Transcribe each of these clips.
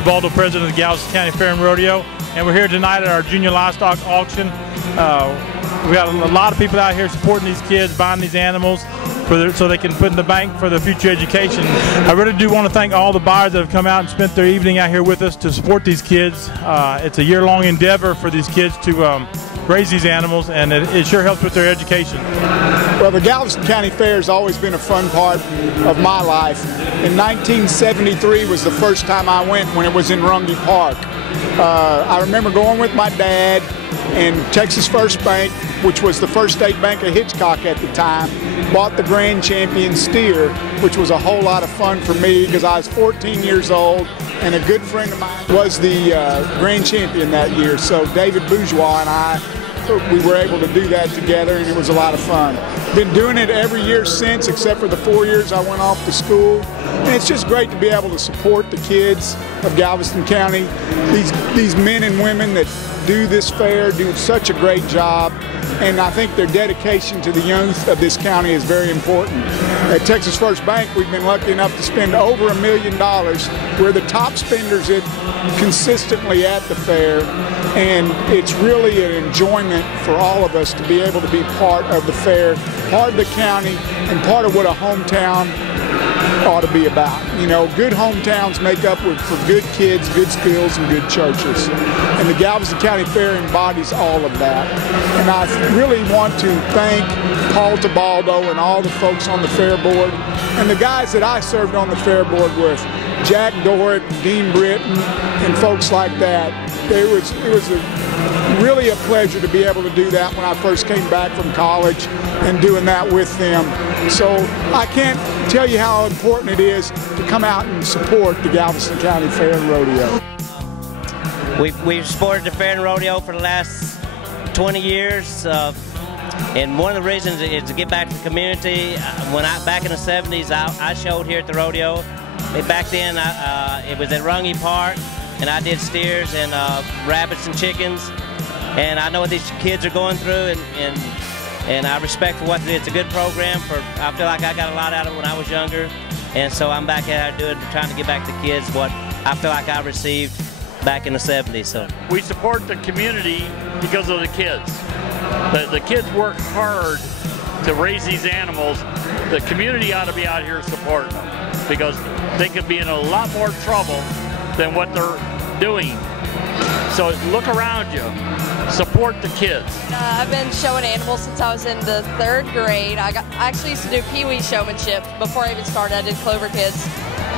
Mr. Baldo, president of the Galveston County Fair and Rodeo, and we're here tonight at our junior livestock auction. We got a lot of people out here supporting these kids, buying these animals so they can put in the bank for their future education. I really do want to thank all the buyers that have come out and spent their evening out here with us to support these kids. It's a year-long endeavor for these kids to raise these animals, and it sure helps with their education. Well, the Galveston County Fair has always been a fun part of my life. In 1973 was the first time I went, when it was in Runge Park. I remember going with my dad, and Texas First Bank, which was the first state bank of Hitchcock at the time, bought the Grand Champion steer, which was a whole lot of fun for me because I was 14 years old, and a good friend of mine was the Grand Champion that year. So David Bourgeois and I, we were able to do that together, and it was a lot of fun. Been doing it every year since, except for the 4 years I went off to school. And it's just great to be able to support the kids of Galveston County. These men and women that do this fair do such a great job, and I think their dedication to the youth of this county is very important. At Texas First Bank, we've been lucky enough to spend over $1 million. We're the top spenders consistently at the fair, and it's really an enjoyment for all of us to be able to be part of the fair, part of the county, and part of what a hometown ought to be about. You know, good hometowns make up for good kids, good schools, and good churches. And the Galveston County Fair embodies all of that. And I really want to thank Paul Tabaldo and all the folks on the fair board, and the guys that I served on the fair board with, Jack Dorrit, Dean Britton, and folks like that. It was really a pleasure to be able to do that when I first came back from college and doing that with them. So I can't tell you how important it is to come out and support the Galveston County Fair and Rodeo. We've supported the Fair and Rodeo for the last 20 years, and one of the reasons is to get back to the community. Back in the 70s, I showed here at the rodeo. Back then, it was at Runge Park, and I did steers and rabbits and chickens. And I know what these kids are going through, and I respect for what it is. It's a good program. I feel like I got a lot out of it when I was younger, and so I'm back out doing, trying to get back to kids what I feel like I received back in the 70s. So we support the community because of the kids. The kids work hard to raise these animals. The community ought to be out here supporting them because they could be in a lot more trouble than what they're doing. So look around you. Support the kids. I've been showing animals since I was in the 3rd grade. I actually used to do Pee-wee showmanship before I even started. I did Clover Kids.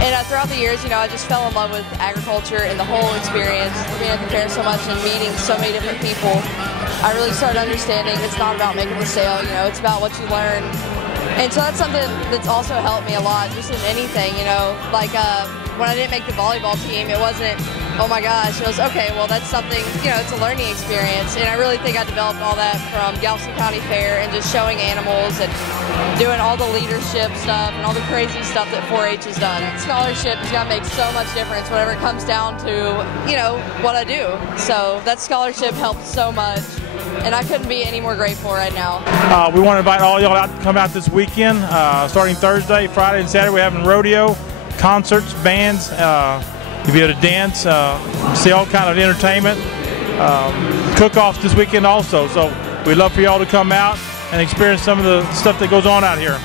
And throughout the years, you know, I just fell in love with agriculture and the whole experience, being at the fair so much and meeting so many different people. I really started understanding it's not about making the sale, you know, it's about what you learn. And so that's something that's also helped me a lot, just in anything, you know. Like when I didn't make the volleyball team, it wasn't, oh my gosh, it was, okay, well that's something, you know, it's a learning experience. And I really think I developed all that from Galveston County Fair and just showing animals and doing all the leadership stuff and all the crazy stuff that 4-H has done. Scholarship is going to make so much difference whenever it comes down to, you know, what I do. So that scholarship helped so much, and I couldn't be any more grateful right now. We want to invite all y'all out to come out this weekend, starting Thursday, Friday, and Saturday. We're having rodeo, concerts, bands. You'll be able to dance, see all kind of entertainment, cook-offs this weekend also. So we'd love for y'all to come out and experience some of the stuff that goes on out here.